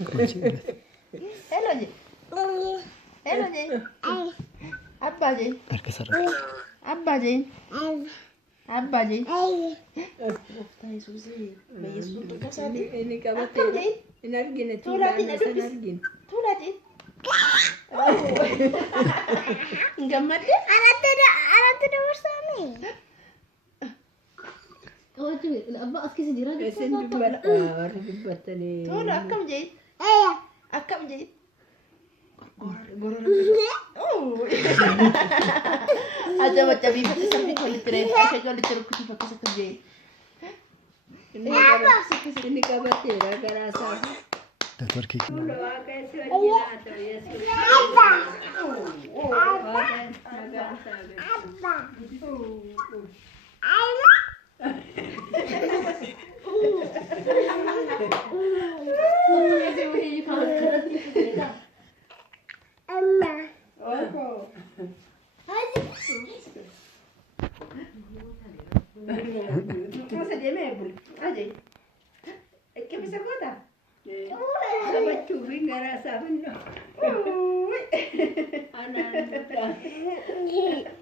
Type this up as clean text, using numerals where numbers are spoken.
Hello ji. Hello ji. Abba ji. Abba ji. Abba ji. Tay Susi. Beyesu tu kasati. Ini kabat energine Tulati na dubis. energin. Tulati. Gammadde? Alatda bersama. Oh cuy, abba aski sendiri aja. Esen dubbat dubbat ni. Tula akkam ji. Akkam ji. Oh. Aja macam ibu tu sampai kulit teren. Saya kulit teruk tu pakai sakit je. Ini kabat ya garasa. Network ki. Mulu कैसे वजीरा तो ये सुन. Masa dia mebul aja. Kau bisa kota? Sama curi nggak rasa benar. Anak muda.